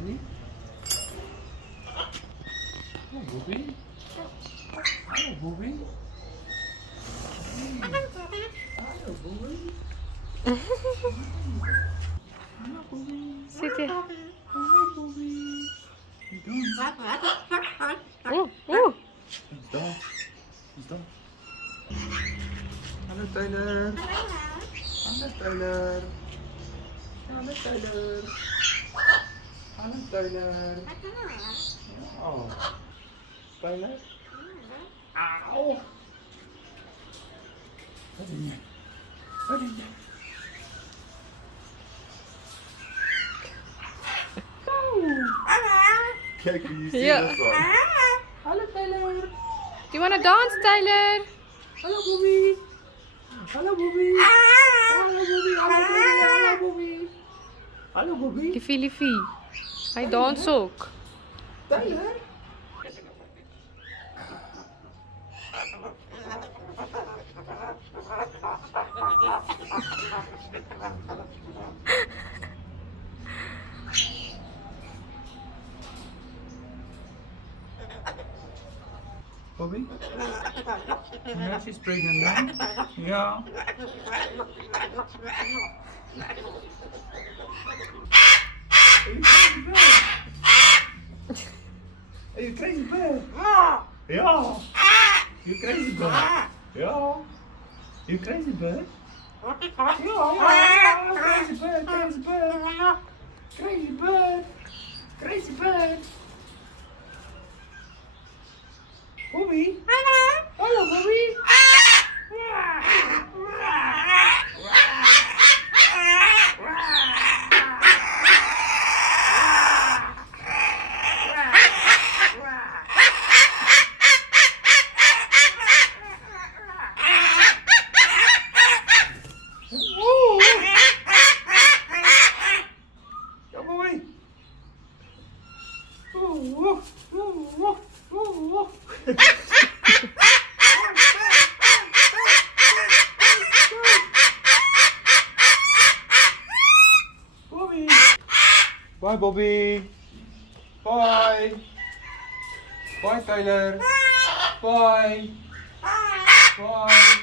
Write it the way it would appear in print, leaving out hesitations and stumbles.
Bobby. Oh, Bobby. Hello, Bobby. Hey. Hello, Bobby. Hello, Bobby. Zit je? Hello, Bobby. What are you doing? Oeh, oeh. He's done. He's done. Hallo Tyler. Hallo Tyler. Hallo Tyler. Hallo Tyler. Oh. Tyler. Auw. Wat doe je? Wat doe je? Kijk wie je ziet Ja. dat zo. Hallo Tyler. Do you want to dance, Tyler? Hallo Bobby. Hallo Bobby. Hallo Bobby. Hallo Bobby. Hallo Bobby. Liefie, liefie. Hij danst ook. Tyler. Bobby? Ja, she's pregnant, man. Ja. Are you crazy bird? Ja. You crazy bird? Ja. You crazy bird? Ja. Crazy bird, crazy bird. Crazy bird. Crazy bird. Bobby? Hallo Bobby? Ja, Bobby. Bobby. Bye, Bobby. Bye. Bye, Tyler. Bye. Bye.